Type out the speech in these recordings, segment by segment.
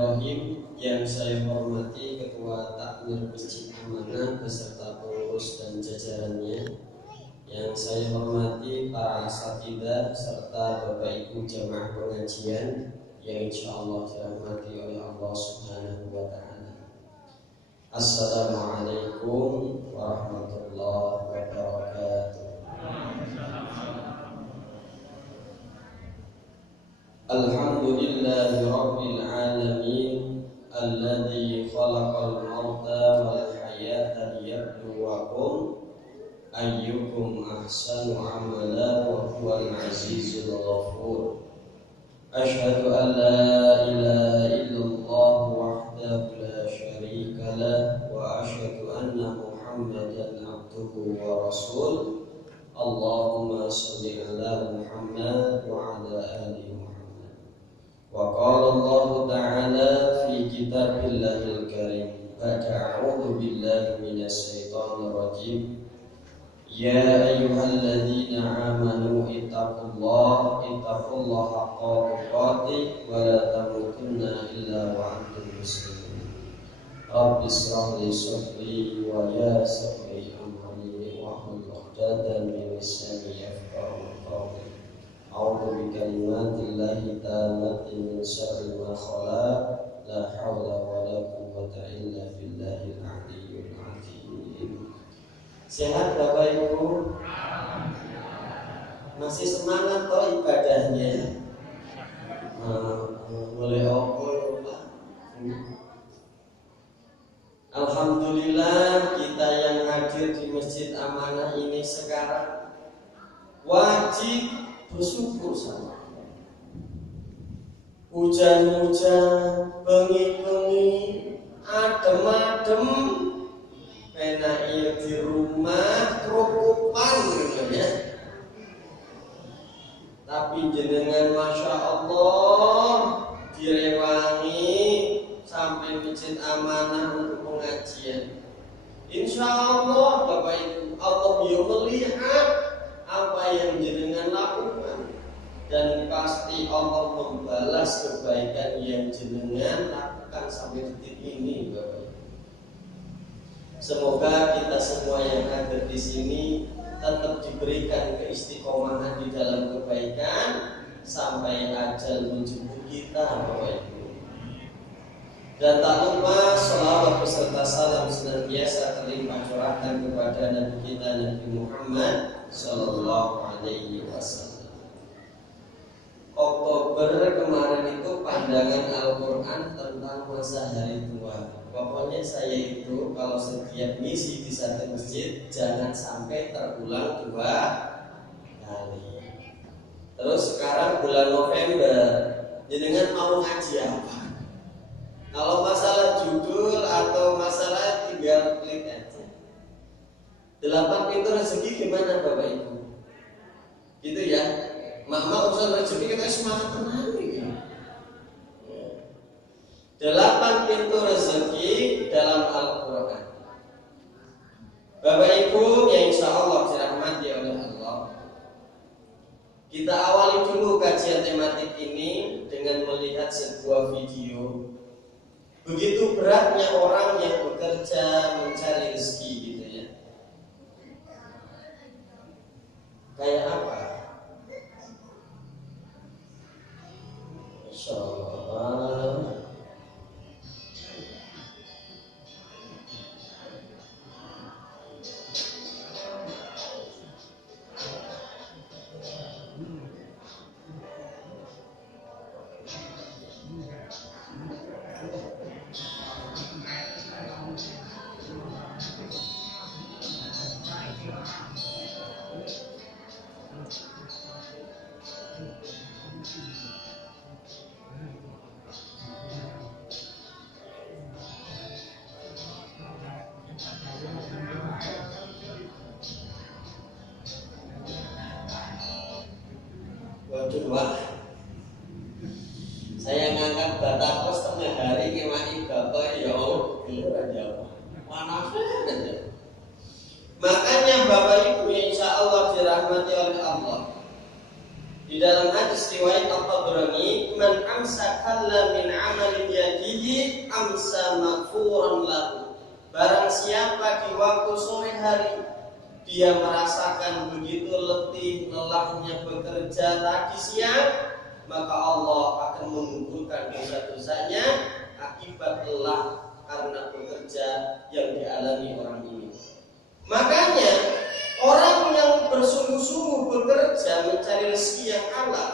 Bismillahirrahmanirrahim. Yang saya hormati Ketua Takmir Masjid Amanah beserta pengurus dan jajarannya. Yang saya hormati para asatidzah serta Bapak Ibu jamaah pengajian yang insyaallah dirahmati oleh Allah Subhanahu wa taala. Assalamualaikum warahmatullahi wabarakatuh. Alhamdulillahi rabbil alamin alladzi khalaqal mauta wal hayata liyabluwakum ayyukum ahsanu amala wa huwal azizul ghafur. Asyhadu an la ilaha illallah wahdahu la syarika lah wa asyhadu anna Muhammadan abduhu wa rasul. Allahumma shalli ala Muhammad wa ala ali wa qala Allah ta'ala fi kitabillahil karim ba'da a'udzu billahi minasy syaithanir rajim ya ayyuhalladzina amanu ittaqullaha haqqa tuqatih wa la tamutunna illa wa antum muslimun. Rabbi ishrah li sadri wa yassir li amri wahlul 'uqdatam min lisani yafqahu qawli. A'udzu bikalimatillahi tammati min syarri ma khalaq la haula wa la quwwata illa billahil aliyyil azim. Sehat Bapak Ibu? Masih semangat toh ibadahnya? Boleh opo Pak? Alhamdulillah kita yang hadir di Masjid Amanah ini sekarang wajib bersyukur sama Allah. Hujan-hujan, bengi-bengi, adem-adem, penai di rumah, kerukupan gitu ya. Tapi jenengan Masya Allah direwangi sampai Masjid Amanah untuk pengajian. Insya Allah Bapak Ibu, Allah yang melihat apa yang jenengan lakukan dan pasti Allah membalas kebaikan yang jenengan lakukan sampai detik ini Bapak Ibu. Semoga kita semua yang ada di sini tetap diberikan keistiqomahan di dalam kebaikan sampai ajal menjemput kita Bapak Ibu. Dan tak lupa shalawat beserta salam senantiasa terlimpah curahkan kepada Nabi kita Nabi Muhammad Sallallahu Alaihi Wasallam. Oktober kemarin itu pandangan Al-Quran tentang masa hari tua. Pokoknya saya itu kalau setiap misi di satu masjid jangan sampai terulang 2 kali. Terus sekarang bulan November, jenengan mau ngaji apa? Kalau masalah judul atau masalah tinggal klik aja. 8 pintu rezeki gimana Bapak Ibu? Gitu ya. Mama urusan rezeki kita semangat tenang gitu. 8 pintu rezeki dalam Al-Quran. Bapak Ibu yang insya Allah dirahmati oleh Allah, kita awali dulu kajian tematik ini dengan melihat sebuah video. Begitu beratnya orang yang bekerja mencari rezeki gitu ya. Kayak apa? Insya Allah. Kedua, saya ngangkat batakos tengah hari kemaki bapak ya Allah, panasnya. Makanya Bapak Ibu insya Allah dirahmati oleh Allah. Di dalam hadis riwayat At-Tabrani, man amsakalla min amalin yadihi subhi amsa maghfuran lahu. Barang siapa di waktu sore hari dia merasakan begitu letih lelahnya bekerja tadi siang, maka Allah akan menggugurkan dosa-dosanya akibat lelah karena bekerja yang dialami orang ini. Makanya orang yang bersungguh-sungguh bekerja mencari rezeki yang halal,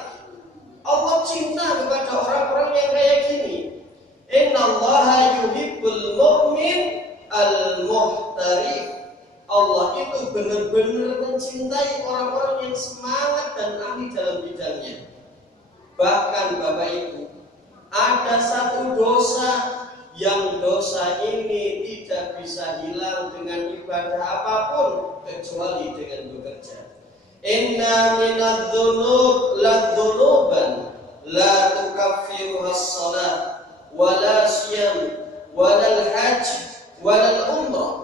Allah cinta kepada orang-orang yang kayak gini. Innallaha yuhibbul mu'min al-muhtarif. Allah itu benar-benar mencintai orang-orang yang semangat dan ahli dalam bidangnya. Bahkan Bapak Ibu, ada satu dosa yang dosa ini tidak bisa hilang dengan ibadah apapun kecuali dengan bekerja. Inna minadz-dzunub ladz-dzunuban la tukaffiruha as-shalah wala siyam wala al-hajj wala al-umrah.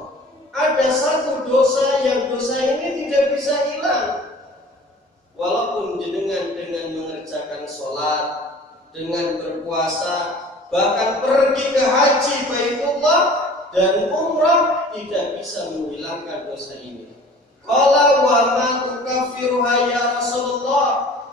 Ada satu dosa yang dosa ini tidak bisa hilang. Walaupun jenengan dengan mengerjakan sholat, dengan berpuasa, bahkan pergi ke haji Baitullah dan umrah, tidak bisa menghilangkan dosa ini. Qala wa ma tukaffiruha ya Rasulullah.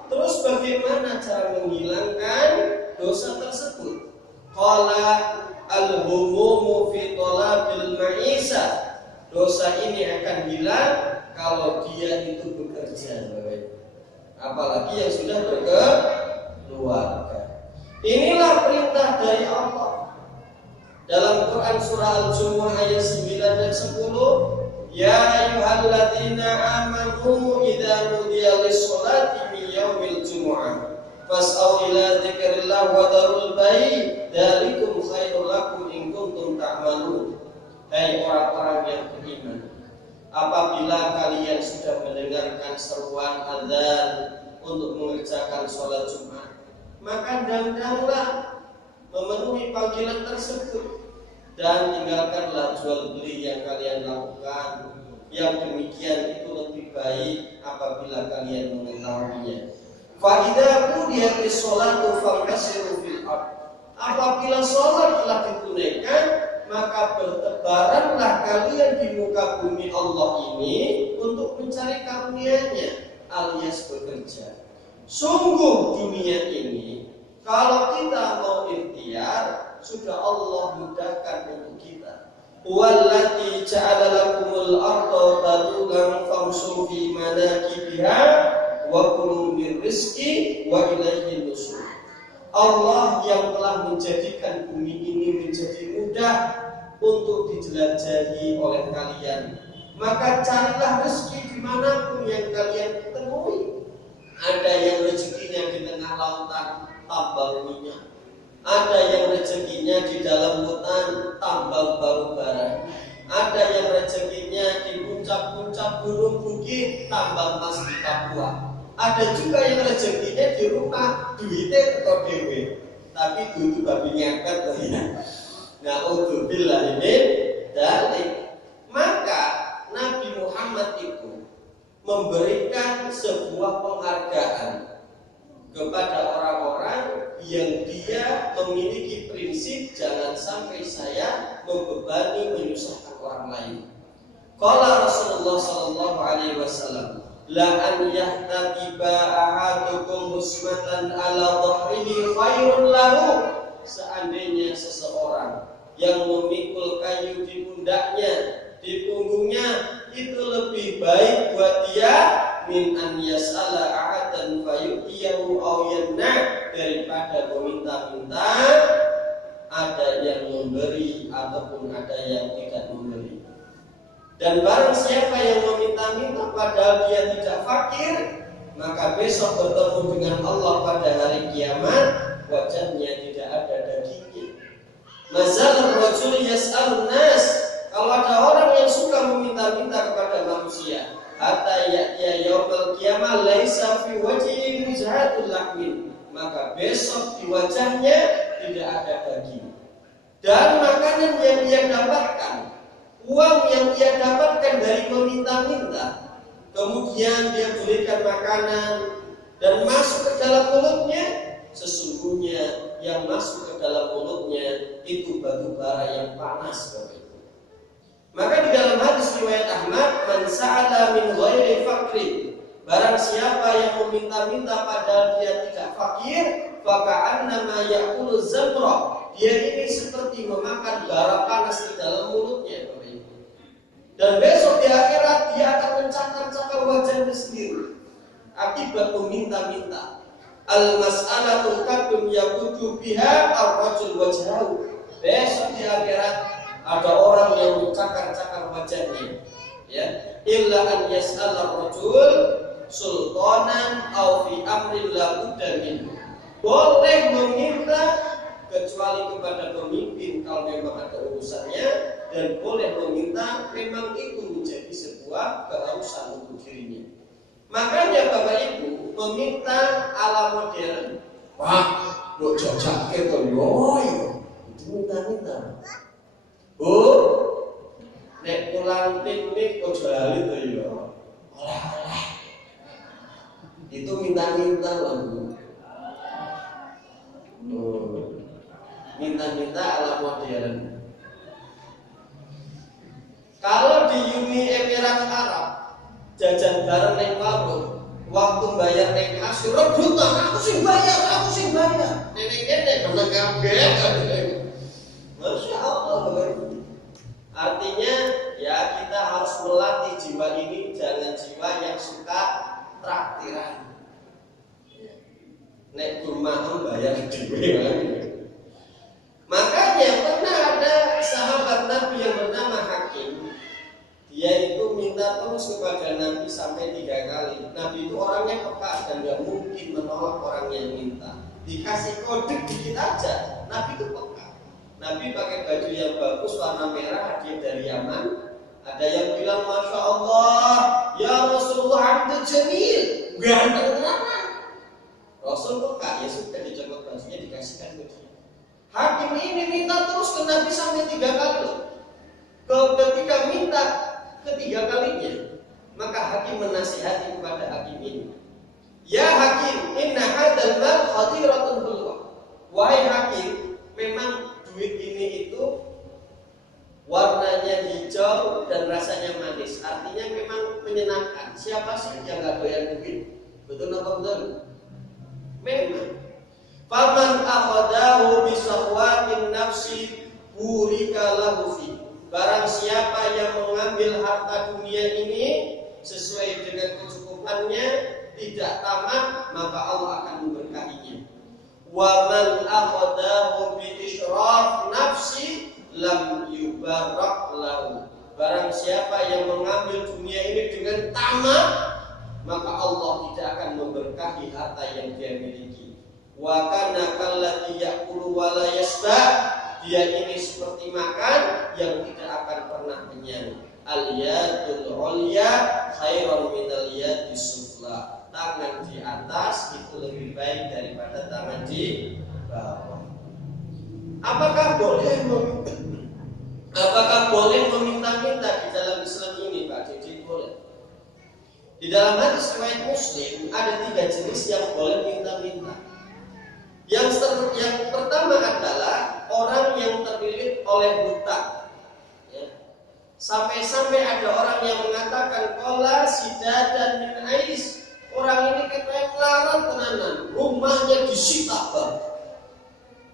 Terus bagaimana cara menghilangkan dosa tersebut? Qala al-humumu fi talabil ma'isah. Dosa ini akan hilang kalau dia itu bekerja, apalagi yang sudah berkeluarga. Inilah perintah dari Allah dalam Quran surah Al-Jumu'ah ayat 9 dan 10. Ya ayyuhalladzina amanu idza nudiya lis-sholati min yaumil jumu'ah fas'au ila dzikrillah wa darul bai' dzalikum khairul lakum in kuntum ta'malun. Hai orang-orang yang beriman, apabila kalian sudah mendengarkan seruan azan untuk mengerjakan sholat Jumat, maka dandanglah memenuhi panggilan tersebut dan tinggalkanlah jual beli yang kalian lakukan. Yang demikian itu lebih baik apabila kalian mengetahuinya. Fa idza qudiyatis sholatu fantasiru fil ardh. Apabila sholat telah ditunaikan, maka bertebaranlah kalian di muka bumi Allah ini untuk mencari karunia-Nya alias bekerja. Sungguh dunia ini kalau kita mau ikhtiar sudah Allah mudahkan untuk kita. Wallati ja'ala lakumul arda dalulan famshu fi manakibiha wa kulu min rizqi wa ilaihin nusyur. Allah yang telah menjadikan bumi ini menjadi mudah untuk dijelajahi oleh kalian, maka carilah rezeki dimanapun yang kalian temui. Ada yang rezekinya di tengah lautan, tambang minyak. Ada yang rezekinya di dalam hutan, tambang batu bara. Ada yang rezekinya di puncak-puncak gunung bukit, tambang emas di Papua. Ada juga yang rezekinya di rumah, duitnya tetap dewe, tapi duit babi ngepet ya. Na'udzubillah min dzalik. Maka Nabi Muhammad itu memberikan sebuah penghargaan kepada orang-orang yang dia memiliki prinsip jangan sampai saya membebani menyusahkan orang lain. Qala Rasulullah sallallahu alaihi wasallam, la an yahtatiba ahadukum musmatan ala dhahrihi khairun lahu. Seandainya seseorang yang memikul kayu di pundaknya, di punggungnya, itu lebih baik buat dia min an yas'ala ahadan fayu'tiyahu aw yamna, daripada meminta-minta ada yang memberi ataupun ada yang tidak memberi. Dan barang siapa yang meminta-minta padahal dia tidak fakir, maka besok bertemu dengan Allah pada hari kiamat, wajahnya tidak ada dagingnya. Mazal rajul yas'alun nas, kalau ada orang yang suka meminta-minta kepada manusia, hatta ya'tiya yaumil qiyamah laisa fi wajhihi muzhatul lahmin, maka besok di wajahnya tidak ada daging. Dan makanan yang dia dapatkan, uang yang dia dapatkan dari meminta-minta, kemudian dia belikan makanan dan masuk ke dalam mulutnya, sesungguhnya yang masuk ke dalam mulutnya itu batu bara yang panas Bapak Ibu. Maka di dalam hadis riwayat Ahmad, man sa'ala min ghairi faqrin, barang siapa yang meminta-minta padahal dia tidak fakir, faka'annama ya'kulu zamra, dia ini seperti memakan bara panas di dalam mulutnya Bapak Ibu. Dan besok di akhirat dia akan mencakar-cakar wajahnya sendiri akibat meminta-minta. Al-mas'alatul kadum yaqudu biha ar-rajul wajhahu. Besok di akhirat ada orang yang mencakar-cakar wajahnya, ya. Illa an yas'ala ar-rajul sultanan aw fi amrin la budda minhu. Boleh meminta kecuali kepada pemimpin kalau memang ada urusannya, dan boleh meminta memang itu menjadi sebuah keharusan untuk dirinya. Makanya Bapak Ibu meminta ala modern. Pak, lo jajak itu yo, itu minta-minta. Nek pulang piknik kok jual itu yo. Oleh-oleh. Itu minta-minta loh. Minta-minta ala modern. Kalau di Uni Emirat Arab jajan bareng neng warung, waktu bayar neng kasir rebutan, aku sing bayar. Nenek kena kabeh. Masya Allah. Artinya ya kita harus melatih jiwa ini, jangan jiwa yang suka traktiran. Nek kumaha bayar dhewe. Makanya pernah ada sahabat Nabi yang bernama Hakim. Dia itu minta terus kepada Nabi sampai 3 kali. Nabi itu orangnya peka dan gak mungkin menolak orang yang minta. Dikasih kode dikit aja, Nabi itu peka. Nabi pakai baju yang bagus warna merah, hadiah dari Yaman. Ada yang bilang Masya Allah, ya Rasulullah abdul jamil, ganteng tenan. Rasul peka, ya sudah dicopot bajunya dikasihkan ke dia. Hakim ini minta terus ke Nabi sampai 3 kali. Ketika minta ketiga kalinya, maka Hakim menasihati kepada Hakim ini. Ya Hakim, inna hadzal mal khadiratun hulwa. Wahai Hakim, memang duit ini itu warnanya hijau dan rasanya manis. Artinya memang menyenangkan. Siapa sih yang gak doyan duit? Betul apa betul? Memang. Faman akhadahu bisahwatin nafsi burika lahu fi. Barang siapa yang mengambil harta dunia ini sesuai dengan kecukupannya, tidak tamat, maka Allah akan memberkahinya. Wa man akhadahu bi israf nafsi lam yubarak lahu. Barang siapa yang mengambil dunia ini dengan tamat, maka Allah tidak akan memberkahi harta yang dia miliki. Wa kana kallati ya'kulu wa la yasba. Dia ini seperti makan yang tidak akan pernah kenyang. Al-yadul ulya khairun minal yadis sufla. Tangan di atas itu lebih baik daripada tangan di bawah. Apakah boleh meminta-minta di dalam Islam ini, Pak? Jadi boleh. Di dalam hadis riwayat Muslim ada 3 jenis yang boleh minta-minta. Yang pertama adalah orang yang terlilit oleh hutang, ya. Sampai-sampai ada orang yang mengatakan qala sidadan min ais. Orang ini katanya melarat tenanan, rumahnya disita bang,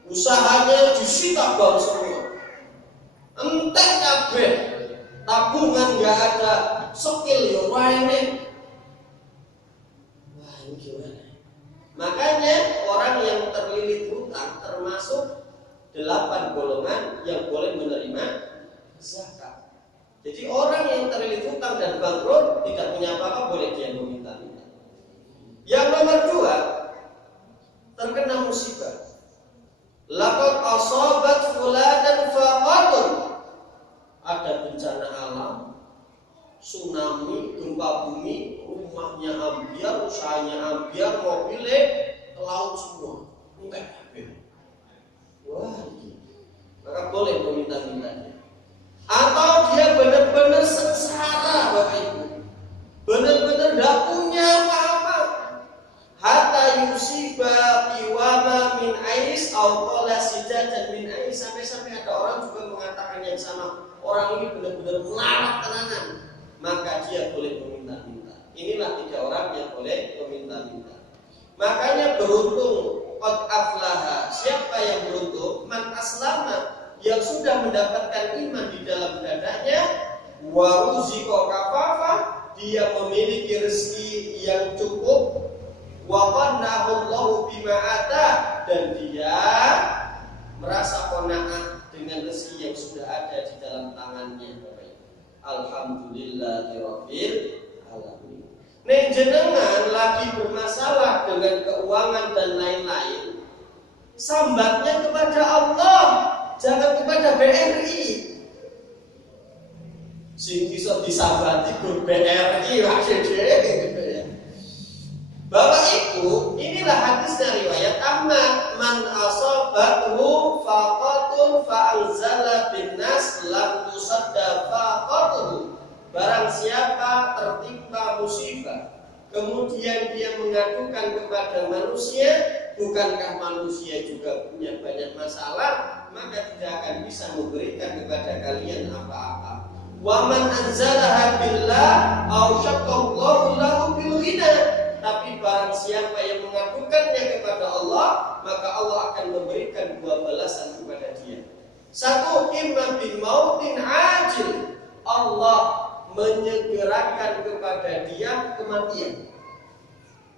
usahanya disita bang semua, entek kabeh, tabungan nggak ada, skill yo wae. Wah ini gimana? Makanya orang yang terlilit hutang termasuk 8 golongan yang boleh menerima zakat. Jadi orang yang terlilit hutang dan bangkrut tidak punya apa-apa boleh dia meminta-minta. Yang nomor 2, terkena musibah. Laqad asabat fulanan faqatun. Ada bencana alam, tsunami, gempa bumi, rumahnya ambiar, usahanya ambiar, mobilnya ke laut semua. Enggak habis. Wah, maka boleh meminta-mintanya. Atau dia benar-benar sengsara, Bapak Ibu, benar-benar tidak punya apa-apa. Hatta yusiba iwama min ais, au qala sijadan min ais, sampai orang ini benar-benar melarat tenanan, maka dia boleh meminta-minta. Inilah 3 orang yang boleh meminta-minta. Makanya beruntung, qad aflaha, siapa yang beruntung? Man aslama, yang sudah mendapatkan iman di dalam dadanya, wa ruziqa kafafa, dia memiliki rezeki yang cukup, wa qannahu Allahu bima ata, dan dia merasa qanaah dengan rezeki yang sudah ada di dalam tangannya. Alhamdulillahirabbil alamin. Nek jenengan lagi bermasalah dengan keuangan dan lain-lain, sambatnya kepada Allah, jangan kepada BRI. Sing iso disambati gur BRI maksudnya. Bapak Ibu, inilah hadisnya riwayat Ahmad, man asabathu faqatun fa'anzala binnas lam tusadda faqatuhu. Barang siapa tertimpa musibah, kemudian dia mengadukan kepada manusia, bukankah manusia juga punya banyak masalah, maka tidak akan bisa memberikan kepada kalian apa-apa. Wa man anzalaha billah aw syaqallahu lahu bil ghina. Tapi barang siapa yang mengadukannya kepada Allah, maka Allah akan memberikan 2 balasan kepada dia. 1, imma bi mautin ajil, Allah menyegerakan kepada dia kematian.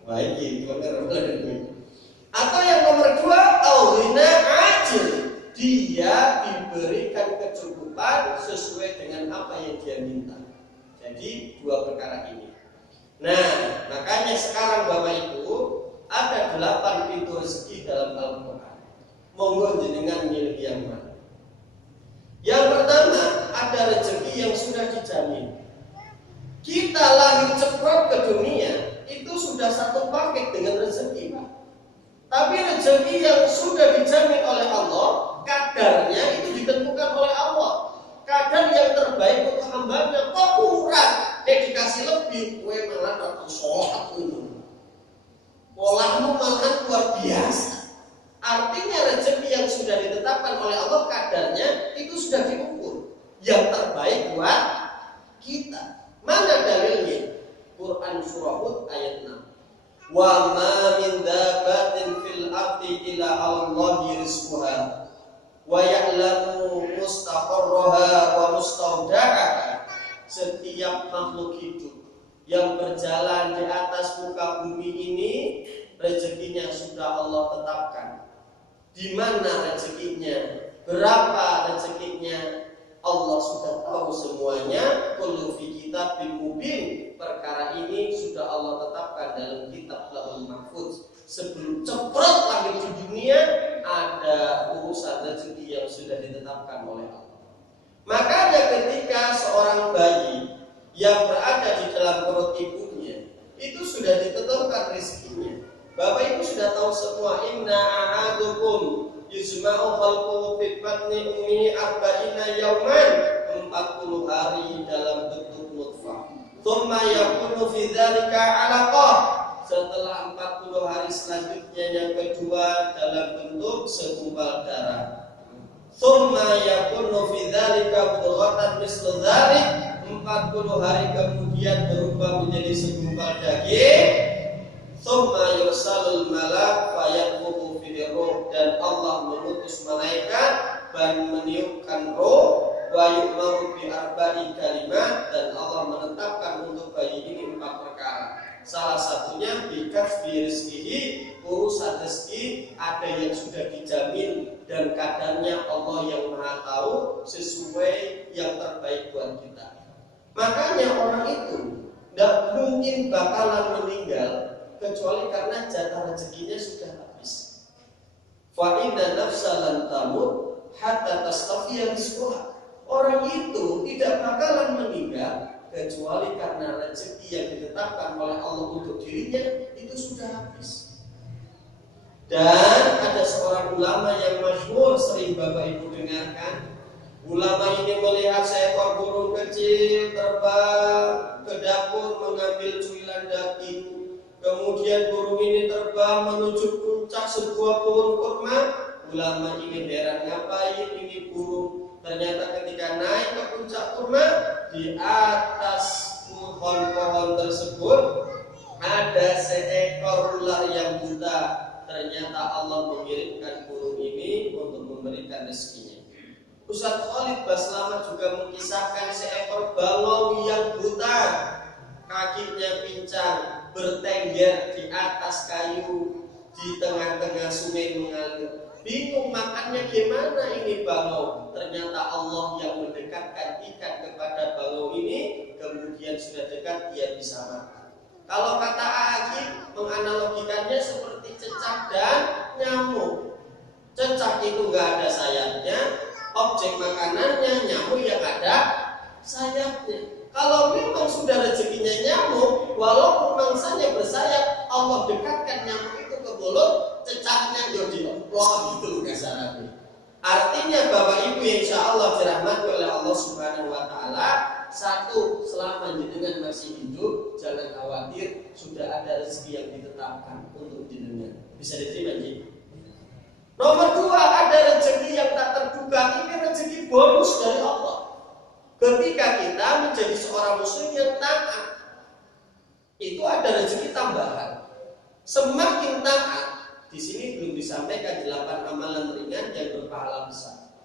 Wah, ini benar. Atau yang nomor 2, al-ghina ajil, dia diberikan kecukupan sesuai dengan apa yang dia minta. Jadi 2 perkara ini. Nah, makanya sekarang Bapak Ibu, ada 8 pintu rezeki dalam Al-Quran. Monggo jenengan milih yang mana? Yang pertama, ada rezeki yang sudah dijamin. Kita lahir cepat ke dunia, itu sudah satu paket dengan rezeki, Pak. Tapi rezeki yang sudah dijamin oleh Allah, kadarnya itu ditentukan oleh Allah. Kadar yang terbaik untuk hambanya kok kurang, dikasih lebih, kue malah atau sholat dulu. Polahmu malah luar biasa. Artinya rezeki yang sudah ditetapkan oleh Allah, kadarnya itu sudah diukur. Yang terbaik buat kita. Mana dalilnya? Quran surah Hud ayat 6. Wa ma min dabbatin fil ardi illa Allahi rizquha wa ya'lamu mustaqarraha wa mustawda'aha. Setiap makhluk hidup yang berjalan di atas muka bumi ini, rezekinya sudah Allah tetapkan. Di mana rezekinya? Berapa rezekinya? Allah sudah tahu semuanya. Kullu fi kitabim mubin. Perkara ini sudah Allah tetapkan dalam kitab Lauhul Mahfuz. Sebelum ceprot lahir di dunia, ada urusan rezeki yang sudah ditetapkan oleh Allah. Makanya ketika seorang bayi yang berada di dalam perut ibunya, itu sudah ditetapkan rezekinya. Bapak Ibu sudah tahu semua. Inna ahadukum yujma'u khalquhu fi batni ummihi 40 yawman, 40 hari dalam bentuk nutfah. Tsumma yakunu fi dzalika 'alaqah. Setelah 40 hari selanjutnya yang kedua dalam bentuk segumpal darah. Tsumma yakunu fi dzalika mudghatan mislu dzalik. 40 hari kemudian berubah menjadi segumpal daging. Tsumma yursalul malak fayanfukhu fihi ruh, dan Allah mengutus malaikat dan meniupkan roh, wa yu'maru bi arba'i kalimat, dan Allah menetapkan untuk bayi ini 4 perkara. Salah satunya bikasbi rizkihi, urusan rezeki ada yang sudah dijamin dan kadarnya Allah yang Maha tahu sesuai yang terbaik buat kita. Makanya orang itu tidak mungkin bakalan meninggal kecuali karena jatah rezekinya sudah habis. Fa inna nafsa lan tamut hatta tastafiya rizquha. Orang itu tidak bakalan meninggal kecuali karena rezeki yang ditetapkan oleh Allah untuk dirinya itu sudah habis. Dan ada seorang ulama yang masyhur sering Bapak Ibu dengarkan. Ulama ini melihat seekor burung kecil terbang ke dapur mengambil cuilan daging. Kemudian burung ini terbang menuju puncak sebuah pohon kurma. Ulama ini heran, ngapain ini burung? Ternyata ketika naik ke puncak di atas pohon-pohon tersebut ada seekor ular yang buta. Ternyata Allah mengirimkan burung ini untuk memberikan rezekinya. Ustaz Khalid Baslama juga mengisahkan seekor bangau yang buta, kakinya pincang, bertengger di atas kayu di tengah-tengah sungai mengalir. Bingung makannya gimana ini bangau. Ternyata Allah yang mendekatkan ikan kepada bangau ini, kemudian sudah dekat dia bisa makan. Kalau kata Aki menganalogikannya seperti cecak dan nyamuk. Cecak itu nggak ada sayapnya, objek makanannya nyamuk yang ada sayapnya. Kalau memang sudah rezekinya nyamuk, walaupun mangsanya bersayap, Allah dekatkan nyamuk itu ke mulut, cecaknya jadi emploh gitu kasarnya. Artinya Bapak Ibu yang insya Allah dirahmati oleh Allah Subhanahu Wa Taala, satu, selama jenengan masih hidup, jangan khawatir, sudah ada rezeki yang ditetapkan untuk jenengan. Bisa diterima ji? Nomor dua, ada rezeki yang tak terduga. Ini rezeki bonus dari Allah. Ketika kita menjadi seorang muslim yang taat, itu ada rezeki tambahan. Semakin taat, di sini belum disampaikan 8 amalan ringan yang berpahala besar.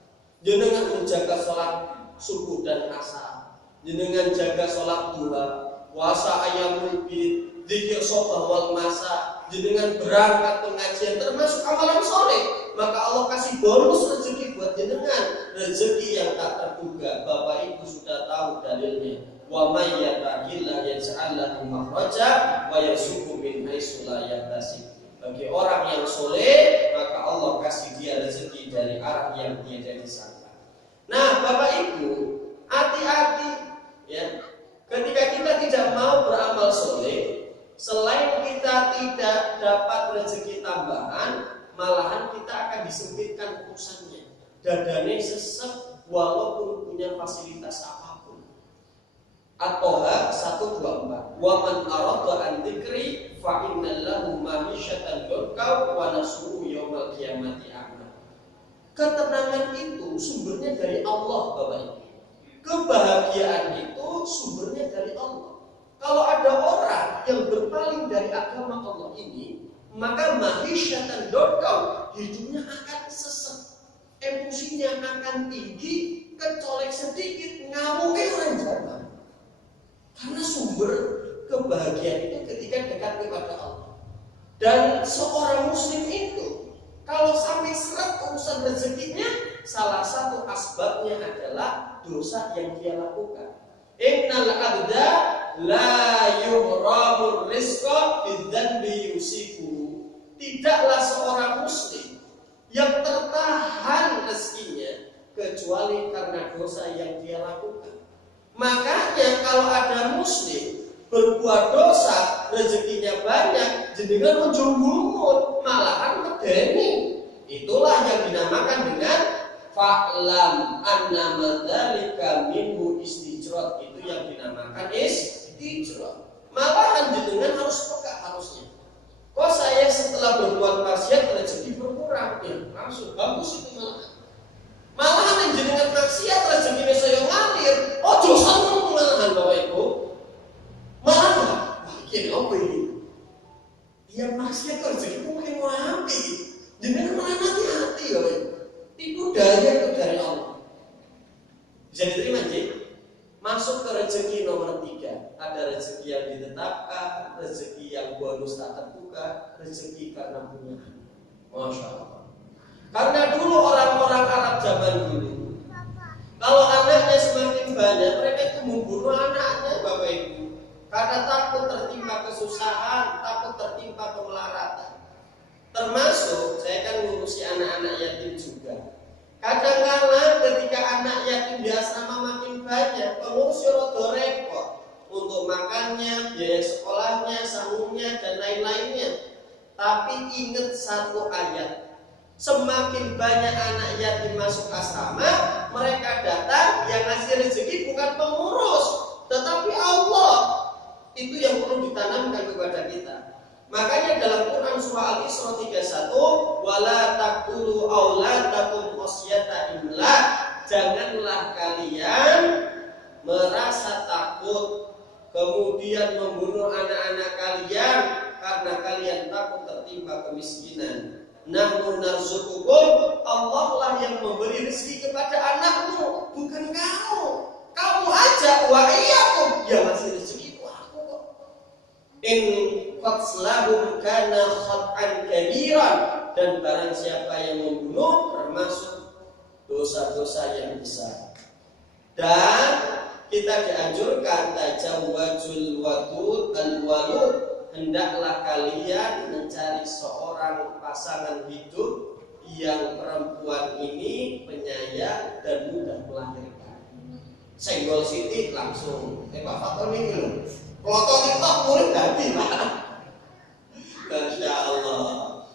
Jenengan menjaga sholat subuh dan asar, jenengan jaga sholat duha, puasa ayamul bid, zikir sobah wal masa, jenengan berangkat pengajian, termasuk amalan soleh. Maka Allah kasih bonus rezeki buat jenengan, rezeki yang tak terduga. Bapak Ibu sudah tahu dalilnya. Wa may yattaqillah yaj'al lahu makhraja wa yarzuqhu min haitsu la yahtasib. Bagi orang yang soleh, maka Allah kasih dia rezeki dari arah yang tidak disangka. Nah, Bapak Ibu, hati-hati ya. Ketika kita tidak mau beramal soleh, selain kita tidak dapat rezeki tambahan, malahan kita akan disempitkan urusannya. Dadane sesek walaupun punya fasilitas apapun. At-Toha 124. Wa man arada an dzikri fa inna lahu ma'isyatan dzurqa wa nasuhu yaumil qiyamati a'ma. Ketenangan itu sumbernya dari Allah, Bapak Ibu. Kebahagiaan itu sumbernya dari Allah. Kalau ada orang yang berpaling dari agama Allah ini, maka ma'isyatan dzurqa, hidupnya akan sesek, emosinya akan tinggi, kecolek sedikit, ngamuknya orang zaman. Karena sumber kebahagiaan itu ketika dekat kepada Allah. Dan seorang muslim itu kalau sampai seret urusan rezekinya, salah satu asbabnya adalah dosa yang dia lakukan. Innal abda la yuhramur rizqa bidzanbi yusifu. Tidaklah seorang muslim yang tertahan rezekinya kecuali karena dosa yang dia lakukan. Makanya kalau ada muslim berbuat dosa, rezekinya banyak, jenengan menjumbul, malahan medeni. Itulah yang dinamakan dengan fa'lam annama dzalika minhu istijrat. Itu yang dinamakan istijrat. Malahan jenengan harus peka harusnya. Kok saya setelah berbuat maksiat rezeki berkurang? Ya, langsung bagus itu malahan. Malahan yang jenengan maksiat rezekinya saya ngalir. Oh, dosa malahan Bapak Ibu. Malahan, wah ini apa ini? Dia maksiat rezeki mungkin mau habis. Jenengan malah hati-hati ya. Itu daya dari Allah. Bisa diterima Ji? Masuk ke rezeki nomor 3. Ada rezeki yang ditetapkan, rezeki yang bonus tak terbuka, rezeki karena punya anak. Masya Allah. Karena dulu orang-orang Arab zaman dulu, kalau anaknya semakin banyak, mereka itu membunuh anaknya, Bapak Ibu. Karena takut tertimpa kesusahan, takut tertimpa kemelaratan. Termasuk, saya kan ngurusi anak-anak yatim juga. Kadang-kadang ketika anak yatim di asrama makin banyak, pengurus rodo repot untuk makannya, biaya sekolahnya, sambungnya, dan lain-lainnya. Tapi ingat satu ayat. Semakin banyak anak yatim masuk asrama, mereka datang, yang ngasih rezeki bukan pengurus, tetapi Allah. Itu yang perlu ditanamkan kepada kita. Makanya dalam Quran surah Al-Isra 31, wala taqtulu auladakum khasyata imlaq, janganlah kalian merasa takut, kemudian membunuh anak-anak kalian karena kalian takut tertimpa kemiskinan. Nahnu narzuqukum, Allah lah yang memberi rezeki kepada anakmu, bukan kamu. Kamu aja wa iyyakum, ya masih rezeki aku kok. In qatlahum kana khat'an kabiran, dan barang siapa yang membunuh termasuk dosa-dosa yang besar. Dan kita dianjurkan tajawwajul wadud al-walud, hendaklah kalian mencari seorang pasangan hidup yang perempuan ini penyayang dan mudah melahirkan. Senggol Siti langsung Pak Fatoni dulu foto TikTok murid ganti Pak. Masya Allah.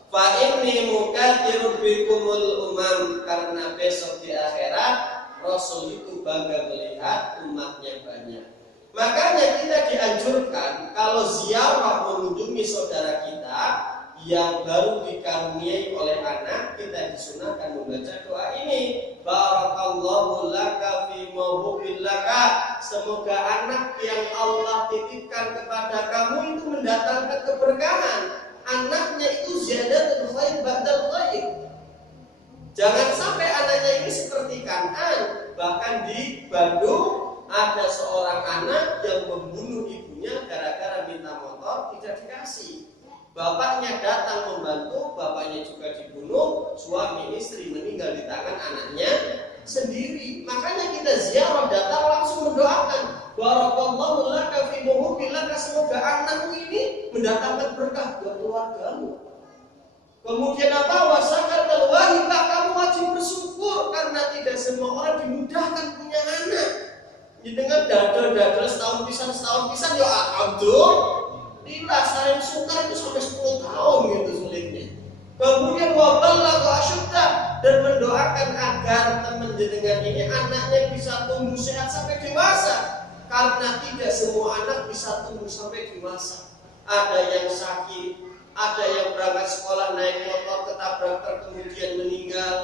Fa inni mukatsirun bikumul umam, karena besok di akhirat Rasul itu bangga melihat umatnya banyak. Makanya kita dianjurkan kalau ziarah mengunjungi saudara kita yang baru dikaruniai oleh anak, kita disunahkan membaca doa ini. Barakallahu laka fi mawhubil laka. Semoga anak yang Allah titipkan kepada kamu itu mendatangkan keberkahan. Anaknya itu ziyadatul khair ba'dal khair. Jangan sampai anaknya ini seperti Kan'an. Bahkan di Bandung ada seorang anak yang membunuh ibunya gara-gara minta motor tidak dikasih. Bapaknya datang membantu, bapaknya juga dibunuh, suami istri meninggal di tangan anaknya sendiri. Makanya kita ziarah datang langsung mendoakan, barakallahu laka fi muhubbil laka, semoga anakmu ini mendatangkan berkah buat keluargamu. Kemudian apa? Wasakatal wahibah, kamu wajib bersyukur karena tidak semua orang dimudahkan punya anak. Dengan dadel setahun pisan ya alhamdulillah. Saling sukar itu sampai 10 tahun gitu sulitnya. Kemudian wabalagha asyudda, dan mendoakan agar teman jenengan ini anaknya bisa tumbuh sehat sampai dewasa, karena tidak semua anak bisa tumbuh sampai dewasa. Ada yang sakit, ada yang berangkat sekolah naik motor ketabrak truk kemudian meninggal,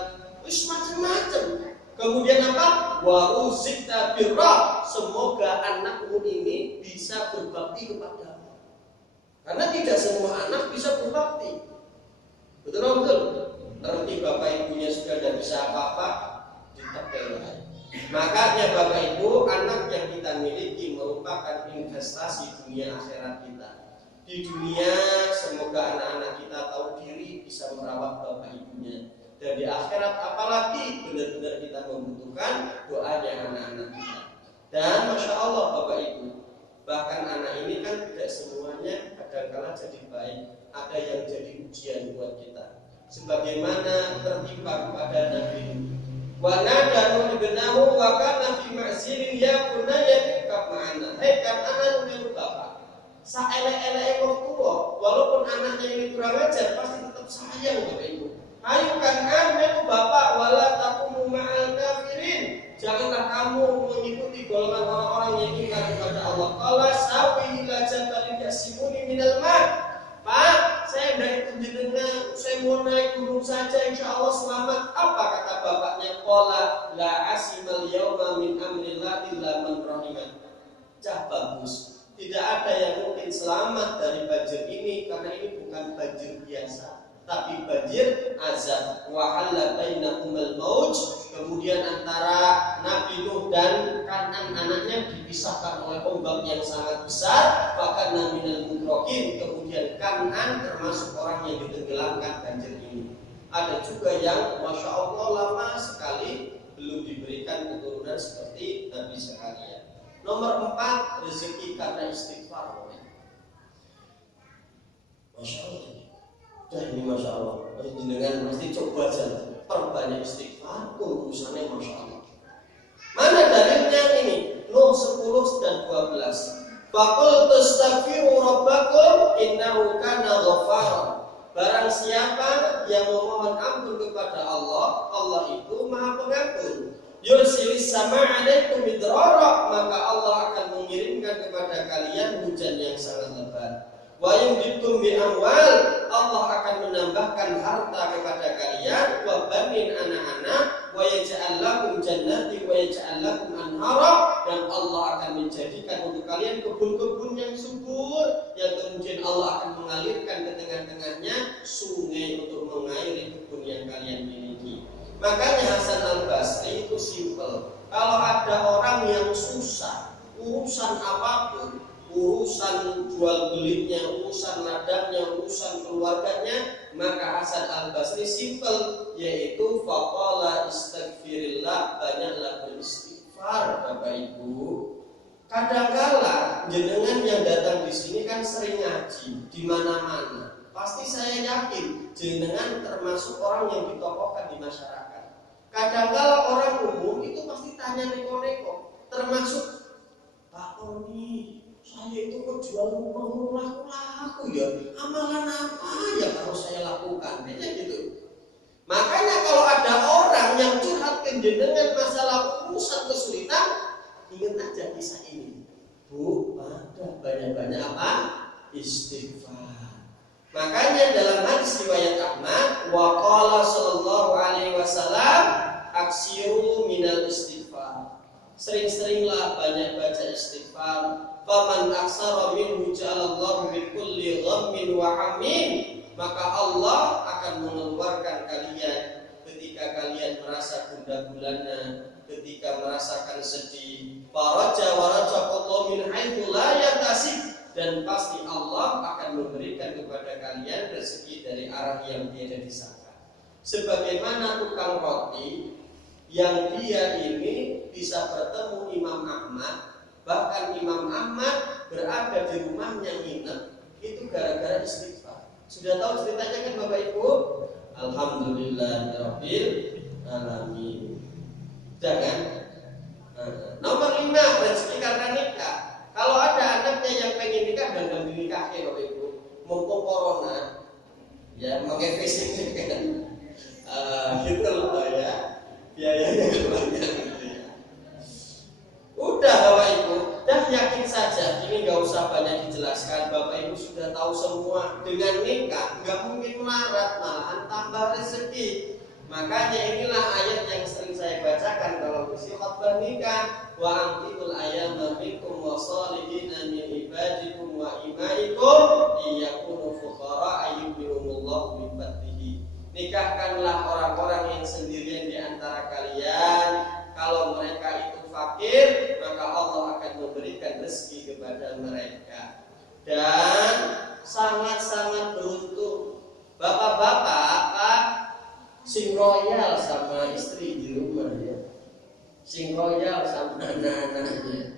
wis macam-macam. Kemudian apa? Wa uzikta birra, semoga anakmu ini bisa berbakti kepadamu. Karena tidak semua anak bisa berbakti. Betul? Nanti bapak ibunya sudah tidak bisa apa-apa, ditepelkan. Makanya bapak ibu, anak yang kita miliki merupakan investasi dunia akhirat kita. Di dunia semoga anak-anak kita tahu diri, bisa merawat bapak ibunya. Dan di akhirat apalagi benar-benar kita membutuhkan doanya anak-anak kita. Dan Masya Allah Bapak Ibu, bahkan anak ini kan tidak semuanya kadang-kala jadi baik, ada yang jadi ujian buat kita. Sebagaimana tertimpa kepada Nabi wa nada ibnahu wa kana fi ma'zirin ya bunayya irkab ma'ana. Hei kan anak nuju bapak, saelek-eleke wong tua, walaupun anaknya ini kurang ajar pasti tetap sayang Bapak Ibu. Ayo Kan'an, bapak, wala takumu ma'al kafirin. Janganlah kamu mengikuti golongan orang-orang yang ingkar kepada Allah. Qala sawi ila jabalin yasimuni minal ma'. Pak, saya tidak ikut jenengan, saya mau naik gunung saja, insya Allah selamat. Apa kata bapaknya? Qala la asimal yawma min amrillah illa man rahiman. Cah bagus. Tidak ada yang mungkin selamat dari banjir ini, karena ini bukan banjir biasa, tapi banjir azab. Wa halla bainakumul mauj, kemudian antara Nabi Nuh dan Kan'an anaknya dipisahkan oleh ombak yang sangat besar. Bahkan minal mudrokin, kemudian Kan'an termasuk orang yang ditenggelamkan banjir ini. Ada juga yang Masya Allah lama sekali belum diberikan keturunan seperti Nabi sekalian. Nomor 4, rezeki karena istighfar. Masya Allah. Dan ini Masya Allah, dengan mesti coba saja perbanyak istighfar, urusannya Masya Allah. Mana dalilnya ini? Nuh 10 dan 12. Faqul tastaghfiru rabbakum innahu kana ghaffara. Barang siapa yang memohon ampun kepada Allah, Allah itu Maha Pengampun. Yursilis sama alaikum midrara, maka Allah akan mengirimkan kepada kalian hujan yang sangat lebat. Wa yumdikum bi amwal, Allah akan menambahkan harta kepada kalian, wa banin anak-anak, wa yaj'al lakum jannati wa yaj'al lakum anhara, dan Allah akan menjadikan untuk kalian kebun-kebun yang subur yang kemudian Allah akan mengalirkan ke tengah-tengahnya sungai untuk mengairi kebun yang kalian miliki. Makanya Hasan Al-Basri itu simple. Kalau ada orang yang susah urusan apapun, urusan jual belinya, urusan ladangnya, urusan keluarganya, maka Hasan Al-Basri simple, yaitu faqala istaghfirillah, banyaklah beristighfar. Bapak Ibu, kadangkala jenengan yang datang di sini kan sering ngaji di mana-mana. Pasti saya yakin jenengan termasuk orang yang ditokohkan di masyarakat. Kadangkala orang umum itu pasti tanya neko-neko, termasuk Pak Oni, saya itu kok jual rumah laku ya, amalan apa yang harus saya lakukan? Biasanya gitu. Makanya kalau ada orang yang curhat ke jenengan masalah urusan kesulitan, ingat aja kisah ini. Bu, ada banyak-banyak apa? Istighfar. Makanya dalam hadis riwayat Ahmad, wa qala sallallahu alaihi wasallam, aksiru minal istighfar. Sering-seringlah banyak baca istighfar. Faman aksara minhu ja'alallahu min kulli ghammin wa hammin, maka Allah akan mengeluarkan kalian ketika kalian merasa gundah gulana, ketika merasakan sedih. Faraja wa rajaqallahu min haitsu la yahtasib, dan pasti Allah akan memberikan kepada kalian rezeki dari arah yang tidak disangka. Sebagaimana tukang roti yang dia ini bisa bertemu Imam Ahmad, bahkan Imam Ahmad berada di rumahnya nginep, itu gara-gara istighfar. Sudah tahu ceritanya kan Bapak Ibu? Alhamdulillahirabbil alamin. Sudah kan? Nomor 5, rezeki karena nikah. Kalau ada anaknya yang pengen nikah dan dinikahi Bapak Ibu, mumpung corona, ya mengefisik kan, gitu loh ya, biayanya banyak gitu ya. Udah Bapak Ibu, dah yakin saja, ini nggak usah banyak dijelaskan. Bapak Ibu sudah tahu semua, dengan nikah nggak mungkin melarat, malahan tambah rezeki. Makanya inilah ayat yang sering saya bacakan kalau mesti khutbah nikah. Wa anqidul ayyama minkum wa salihina min ibadikum wa imaikum iyakunu fuqara ayyuhumullahu min fadlihi. Nikahkanlah orang-orang yang sendirian di antara kalian. Kalau mereka itu fakir, maka Allah akan memberikan rezeki kepada mereka. Dan sangat-sangat beruntung bapak-bapak, Pak, sing royal sama istri di rumah ya, sing royal sama anak-anaknya,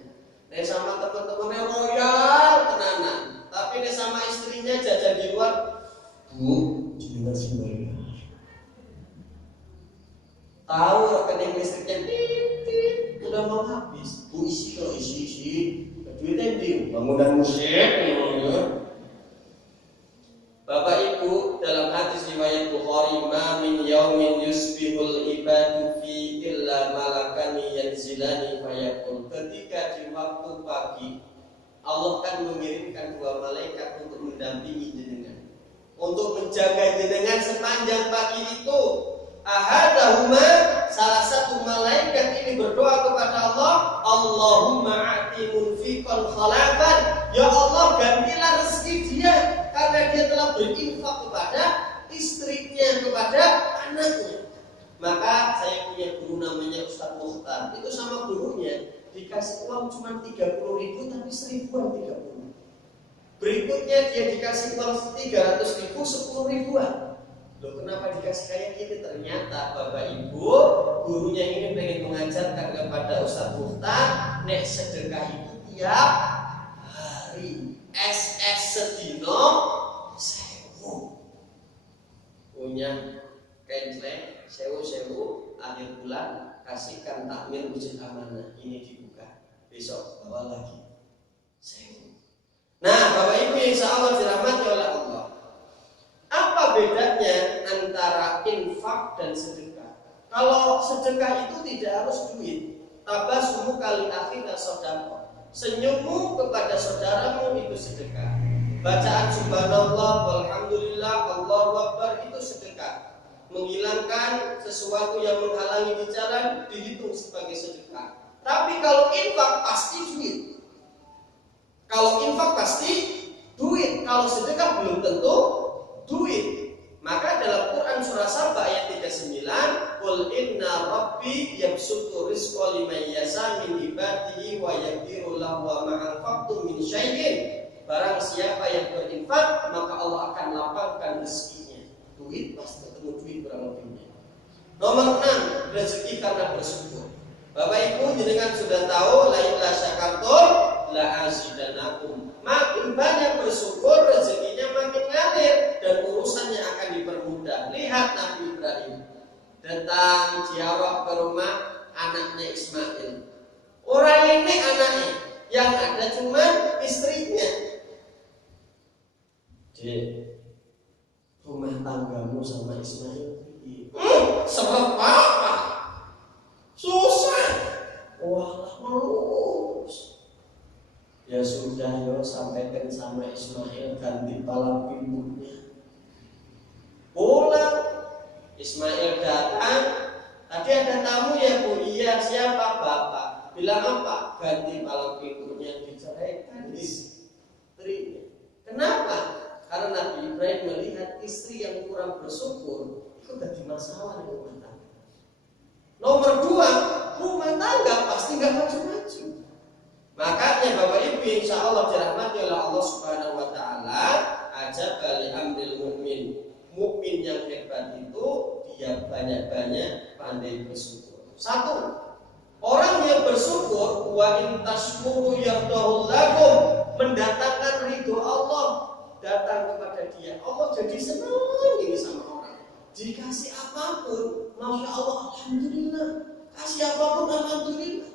sama teman-temannya royal tenanan, tapi sama istrinya jajan di luar. Bu, jangan sing royal. Tahu rekening listriknya udah mau habis. Bu, isi loh, isi. Duitnya di bangunan musik. Bapak Ibu, dalam hadis riwayat Bukhari, ma min yaumin yusbihul ibadu fi illa malakani yanzilani fayaqul. Ketika di waktu pagi Allah kan mengirimkan 2 malaikat untuk mendampingi jenengan, untuk menjaga jenengan sepanjang pagi itu. Ahadahuma, salah satu malaikat ini berdoa kepada Allah, Allahumma a'ti munfiqan khalafan, ya Allah gantilah rezeki dia karena dia telah berinfak kepada istrinya, kepada anaknya. Maka saya punya guru namanya Ustaz Mukhtar, itu sama gurunya dikasih uang cuma 30.000 tapi 1.030. Berikutnya dia dikasih uang 300.000, 10.000-an. Loh, kenapa dikasih kayak gini? Ternyata Bapak Ibu, gurunya ini pengen mengajarkan kepada Ustaz Mukhtar, nek sedekah itu tiap hari, SS sedino 1000. Punya kenceleng 1000 akhir bulan, kasihkan takmir wujud amanah, ini dibuka, besok bawa lagi 1000. Nah Bapak Ibu yang insya Allah dirahmati oleh Allah, apa bedanya antara infak dan sedekah? Kalau sedekah itu tidak harus duit. Tabassumu kali akhina sodaqah. Senyummu kepada saudaramu itu sedekah. Bacaan subhanallah walhamdulillah Allahu akbar itu sedekah. menghilangkan sesuatu yang menghalangi di jalan dihitung sebagai sedekah. Tapi kalau infak pasti duit. Kalau infak pasti duit. Kalau sedekah belum tentu duit. Maka dalam Quran surah Saba ayat 39, qul inna rabbi yabsutu rizqa liman yasha min ibadihi wa yaqdiru lahu wa ma anfaqtum min syai'in. Barang siapa yang berinfak, maka Allah akan lapangkan rezekinya. Duit pasti ketemu duit kurang lebihnya. Nomor 6, rezeki karena bersyukur. Bapak Ibu jenengan sudah tahu la in syakartum la azidannakum. Makin banyak bersyukur rezekinya makin ngalir dan urusannya akan dipermudah. Lihat Nabi Ibrahim datang jawab ke rumah anaknya Ismail. Orang ini anaknya, yang ada cuma istrinya. Dek, rumah tanggamu sama Ismail serem apa? Susah. Walah mulus. Ya sudah yo, sampaikan sama Ismail ganti palang pintunya. Pulang. Ismail datang. Tadi ada tamu ya Bu? Iya, siapa? Bapak. Bilang apa? Ganti palang pintunya, diceraikan istrinya. Kenapa? Karena Nabi Ibrahim melihat istri yang kurang bersyukur itu jadi masalah di rumah tangga. Nomor 2, rumah tangga pasti nggak maju-maju. Makanya Bapak Ibu insya Allah dirahmati oleh Allah Subhanahu Wa Taala, ajab kali amril mukmin. Mukmin yang hebat itu dia banyak-banyak pandai bersyukur. 1, orang yang bersyukur wa in tashkuru yafdahu lakum, mendatangkan ridho Allah datang kepada dia. Allah jadi senang ini sama orang. Dikasih apapun, masya Allah, alhamdulillah. Kasih apapun, alhamdulillah.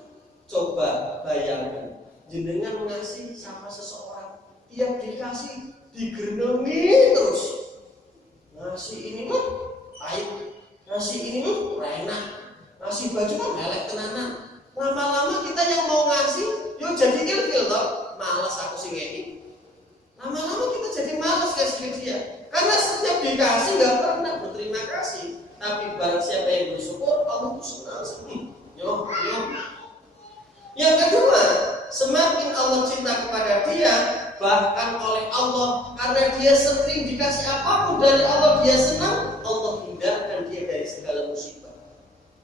Coba bayangkan, jenengan ngasih sama seseorang, tiap dikasih digerenengi terus. Ngasih ini mah pahit, ngasih ini mah enak, ngasih baju mah melek tenanan. Lama-lama kita yang mau ngasih, yuk jadi ilfil toh, malas aku sih ngeki. Lama-lama kita jadi malas kasih ke dia, karena setiap dikasih nggak pernah berterima kasih. Tapi barang siapa yang bersyukur, Allah tuh senang. Yom. Yang kedua, semakin Allah cinta kepada dia, bahkan oleh Allah, karena dia sering dikasih apapun dari Allah, dia senang, Allah hindarkan dia dari segala musibah.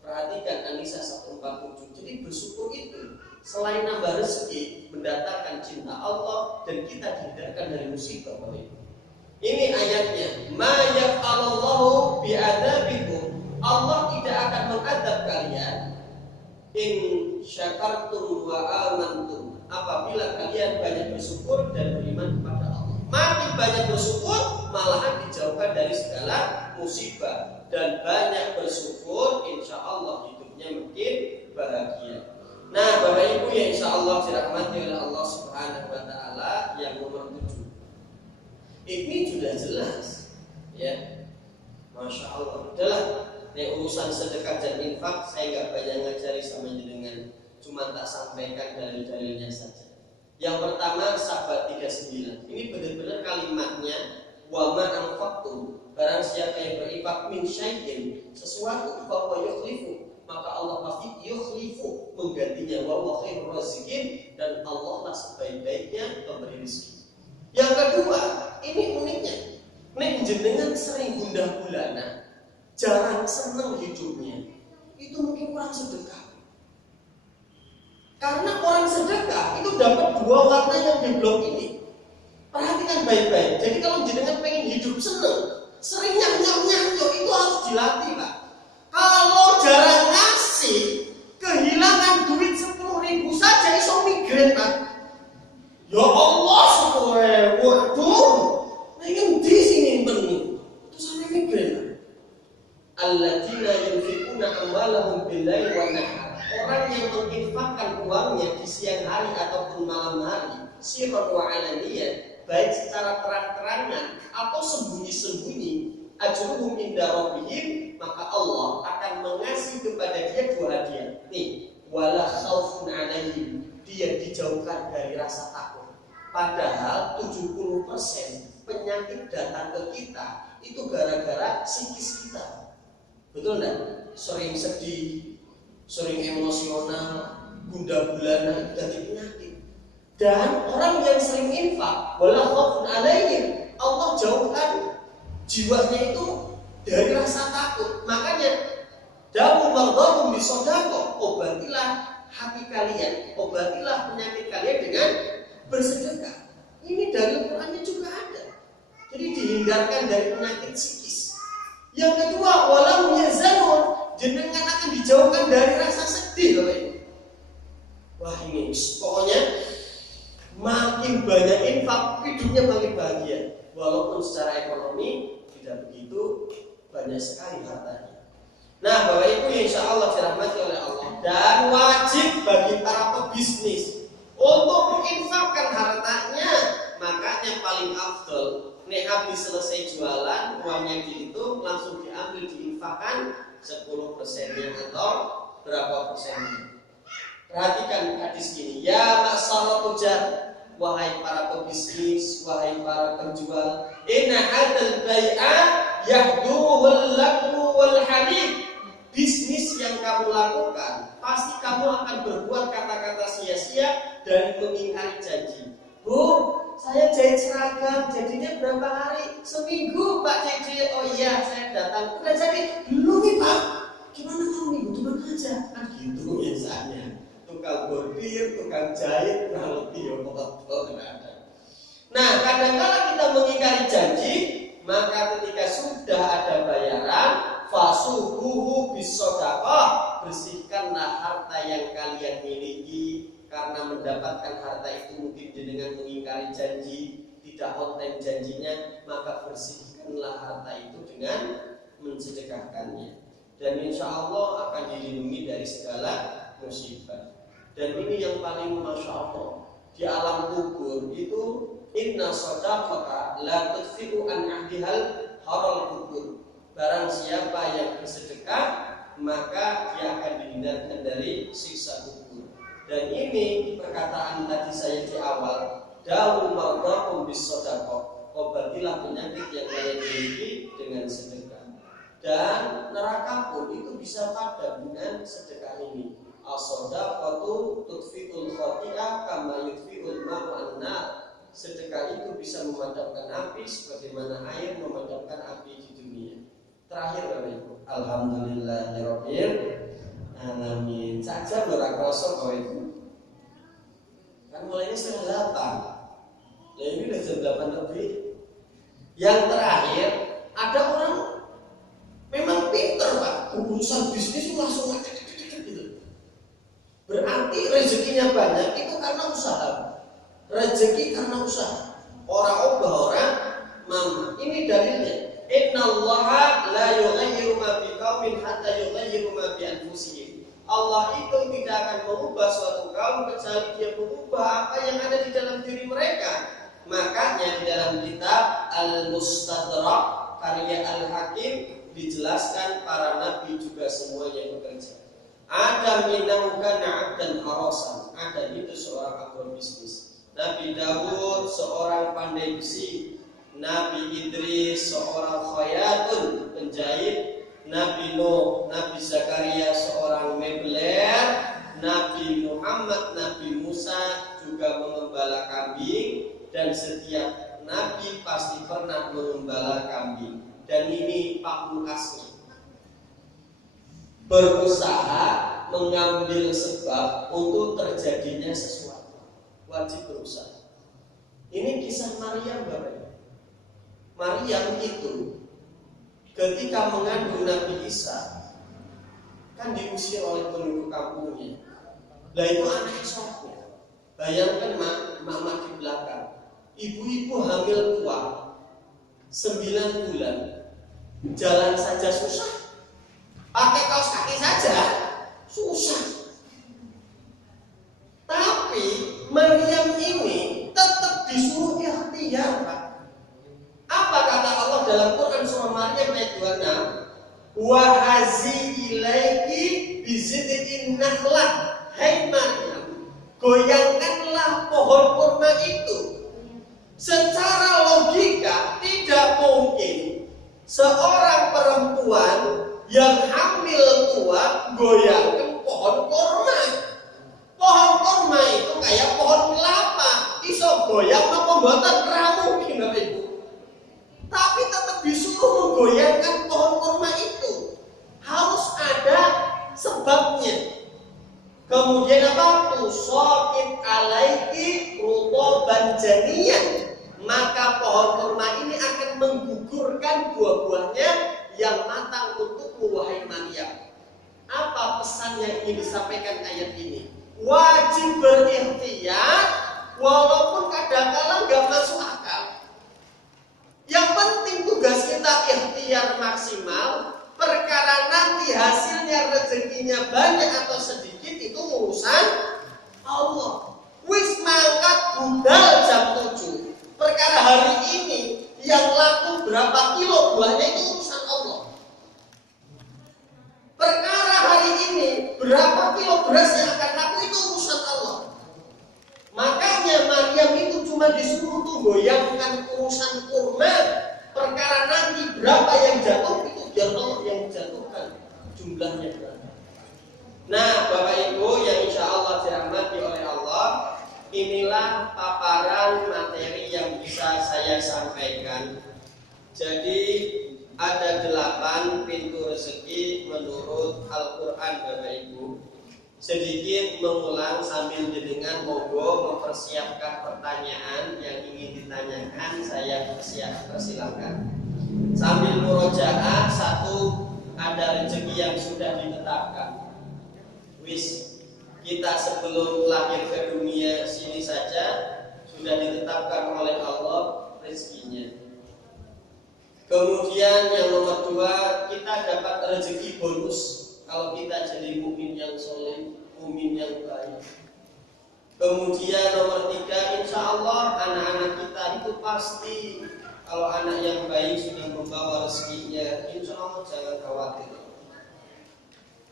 Perhatikan An-Nisa 147. Jadi bersyukur itu selain nambah rezeki, mendatangkan cinta Allah, dan kita dihindarkan dari musibah. Ini ayatnya, ma yaf'alullahu bi'adabikum. Allah tidak akan mengadab kalian in syakartum wa amantum, apabila kalian banyak bersyukur dan beriman kepada Allah. Makin banyak bersyukur, malahan dijauhkan dari segala musibah. Dan banyak bersyukur, insya Allah hidupnya makin bahagia. Nah Bapak Ibu yang insya Allah dirahmati oleh Allah Subhanahu Wa Taala, yang nomor 7 ini sudah jelas ya, masya Allah. Adalah urusan sedekah dan infak saya nggak banyak ngajari sama jenengan, cuma tak sampaikan dalil-dalilnya saja. Yang pertama Sahabat 39, ini benar-benar kalimatnya wa ma anfaqtum, barang siapa yang berinfak min syai'in, sesuatu bahwa yukhlifu, maka Allah pasti yukhlifu, menggantinya, wa huwa khairur raziqin, dan Allah lah sebaik-baiknya pemberi rezeki. Yang kedua, ini uniknya, nek jenengan sering gundah gulana, jarang senang hidupnya, itu mungkin kurang sedekah. Karena orang sedekah itu dapat dua warna yang di blok ini. Perhatikan baik-baik. Jadi kalau jenengan pengen hidup senang, sering nyam-nyam itu harus dilatih, Pak. Kalau jarang ngasih, kehilangan duit 10.000 saja iso migren, Pak. Ya Allah, 10.000, waduh, pengen di sini penuh, itu sampai migren. Alladzina yunfiquna amwalahum bil-laili wan-nahar. Orang yang menginfakkan uangnya di siang hari ataupun malam hari, sirran wa alaniyah, baik secara terang-terangan atau sembunyi-sembunyi, ajruhum inda rabbihim, maka Allah akan mengasih kepada dia dua hadiah. Nih, wala khaufun alaihim, dia dijauhkan dari rasa takut. Padahal 70% penyakit datang ke kita itu gara-gara psikis kita. Betul enggak? Sering sedih, sering emosional, gundah gulana, jadi penyakit. Dan orang yang sering infak, wala khaufun alaihim, Allah jauhkan jiwanya itu dari rasa takut. Makanya dawu mardhahum bisodaqah, obatilah hati kalian, obatilah penyakit kalian dengan bersedekah. Ini dari Qurannya juga ada. Jadi dihindarkan dari penyakit psikis. Yang kedua, walau yazanun, jenengan akan dijauhkan dari rasa sedih, Bapak Ibu. Wah ini pokoknya makin banyak infak, hidupnya makin bahagia. Walaupun secara ekonomi tidak begitu banyak sekali hartanya. Nah, Bapak Ibu insya Allah dirahmati oleh Allah, dan wajib bagi para pebisnis untuk menginfakkan hartanya. Makanya paling afdol, nih habis selesai jualan, uangnya dihitung langsung diambil diinfakkan 10%-nya atau berapa persennya. Perhatikan hadis ini, ya masalah tujar, wahai para pebisnis, wahai para penjual, inna hadzal bai'a yahduhul laghwu wal hadid. Bisnis yang kamu lakukan pasti kamu akan berbuat kata-kata sia-sia dan mengingkari janji. Bu, saya jahit seragam, jadinya berapa hari? Seminggu Pak Cece. Oh iya, saya datang. Udah jadi? Belum nih Pak. Gimana kamu minggu? Dimana aja? Kan gitu biasanya. Tukang bordir, tukang jahit, kurang lebih foto ada. Nah, kadang-kala kita mengingkari janji, maka ketika sudah ada bayaran, fasuhuhu bisodaqah, bersihkanlah harta yang kalian miliki. Karena mendapatkan harta itu mungkin dengan mengingkari janji, tidak konten janjinya, maka bersihkanlah harta itu dengan mensedekahkannya. Dan insya Allah akan dilindungi dari segala musibah. Dan ini yang paling masya Allah, di alam kubur itu inna shadaqata la tudfi'u an ahdihal haral kubur. Barang siapa yang bersedekah, maka dia akan dihindarkan dari siksa kubur. Dan ini perkataan tadi saya di awal, dawu mardhahum bis-shadaqah, obatilah penyakit yang kalian miliki dengan sedekah. Dan neraka pun itu bisa padam dengan sedekah ini. As-shadaqatu tudfi'ul khati'ah kama yudfi'ul ma'u an-nar. Sedekah itu bisa memadamkan api sebagaimana air memadamkan api di dunia. Terakhir Bapak Ibu, alhamdulillahirabbil alamin. Saja berakroso Bapak Ibu. Kan mulainya setengah 8. Lah ini udah jam 8 lebih. Yang terakhir, ada orang memang pinter Pak, urusan bisnis itu langsung gitu. Berarti rezekinya banyak itu karena usaha. Rezeki karena usaha. Orang obah orang mama. Ini dalilnya. Innallaha la yughayyiru ma biqaumin hatta yughayyiru ma bi anfusihim. Allah itu tidak akan mengubah suatu kaum kecuali dia mengubah apa yang ada di dalam diri mereka. Makanya di dalam kitab Al-Mustadrak karya Al-Hakim dijelaskan para nabi juga semuanya bekerja. Adam minnahu kana 'abdan harasan. Adam itu seorang agrobisnis. Nabi Dawud seorang pandai besi. Nabi Idris seorang khayatun penjahit. Nabi Nuh, Nabi Zakaria seorang mebeler. Nabi Muhammad, Nabi Musa juga mengembala kambing. Dan setiap nabi pasti pernah mengembala kambing. Dan ini pamungkasnya, berusaha mengambil sebab untuk terjadinya sesuatu. Wajib berusaha. Ini kisah Maryam Bapak. Maryam itu ketika mengandung Nabi Isa kan diusir oleh penduduk kampungnya. Lah itu anak esoknya. Bayangkan mama di belakang. Ibu-ibu hamil tua 9 bulan. Jalan saja susah. Pakai kaos kaki saja susah. Tapi Maryam ini tetap disuruh ikhtiar, Pak. Apa kata Allah dalam Quran surah Maryam ayat 26? Wa hazi ilaiki bizidin nakhlah. Hai Maryam, goyangkanlah pohon kurma itu. Secara logika tidak mungkin seorang perempuan yang hamil tua goyangkan pohon kurma. Pohon kurma itu kayak pohon kelapa, iso goyang apa mboten ra mungkin Bapak Ibu. Tapi tetap disuruh menggoyangkan pohon kurma itu. Harus ada sebabnya. Kemudian apa? Tusaqit alaiki rutoban janiyan. Maka pohon kurma ini akan menggugurkan buah-buahnya yang matang untukmu wahai Maryam. Apa pesan yang ingin disampaikan ayat ini? Wajib berikhtiar walaupun kadang-kadang gak masuk akal. Yang penting tugas kita ikhtiar maksimal. Perkara nanti hasilnya rezekinya banyak atau sedikit itu urusan Allah. Wis mangkat budal jam 7. Perkara hari ini yang laku berapa kilo buahnya itu urusan Allah. Perkara hari ini berapa kilo beras yang akan laku itu urusan Allah. Makanya Maryam itu cuma disuruh tuh goyangkan urusan kurma. Perkara nanti berapa yang jatuh itu biar Allah yang jatuhkan jumlahnya berapa. Nah Bapak Ibu yang insya Allah dirahmati oleh Allah, inilah paparan materi yang bisa saya sampaikan. Jadi ada 8 pintu rezeki menurut Al-Quran Bapak Ibu. Sedikit mengulang sambil jenengan monggo mempersiapkan pertanyaan yang ingin ditanyakan, saya persilakan. Sambil murojaah, 1, ada rezeki yang sudah ditetapkan. Wis kita sebelum lahir ke dunia sini saja sudah ditetapkan oleh Allah rezekinya. Kemudian yang nomor 2, kita dapat rezeki bonus kalau kita jadi mukmin yang soleh, mukmin yang baik. Kemudian nomor 3, insya Allah anak-anak kita itu pasti kalau anak yang baik sudah membawa rezekinya, insya Allah jangan khawatir.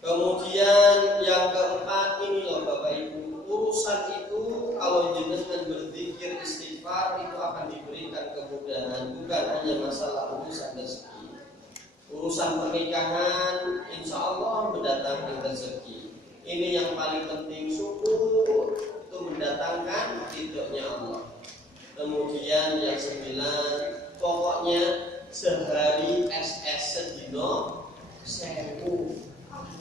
Kemudian yang keempat, ini loh Bapak Ibu, urusan itu kalau jenengan berzikir istighfar itu akan diberikan kemudahan, bukan hanya masalah urusan rezeki. Urusan pernikahan insya Allah mendatangkan rezeki. Ini yang paling penting, syukur itu mendatangkan ridhonya Allah. Kemudian yang 9, pokoknya sehari SS sedino 1000.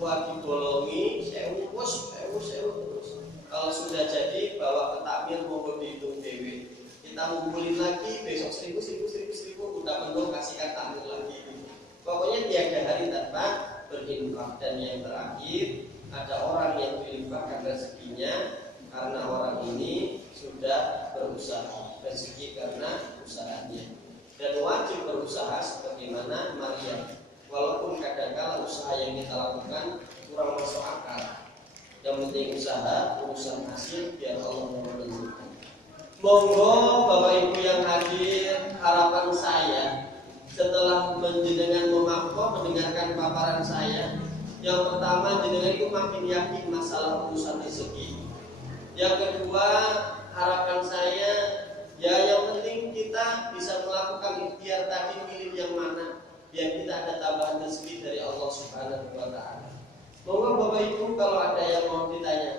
Buat dibolongi 1000 terus. Kalau sudah jadi bawa ke takmir mau dihitung dewe. Kita ngumpulin lagi besok 1000 udah penuh kasihkan takmir lagi. Pokoknya tiada hari tanpa berinfak. Dan yang terakhir, ada orang yang berinfakkan rezekinya karena orang ini sudah berusaha, rezeki karena usahanya. Dan wajib berusaha sebagaimana Maryam. Walaupun kadang-kala usaha yang kita lakukan kurang masuk akal, yang penting usaha, urusan hasil biar Allah yang menentukan. Monggo Bapak Ibu yang hadir, harapan saya setelah menjenengan mendengarkan paparan saya, yang pertama jenengan itu makin yakin masalah urusan rezeki. Yang kedua, harapan saya ya yang penting kita bisa melakukan ikhtiar tadi, pilih yang mana biar kita ada tambahan rezeki dari Allah Subhanahu wa taala. Monggo Bapak Ibu kalau ada yang mau ditanya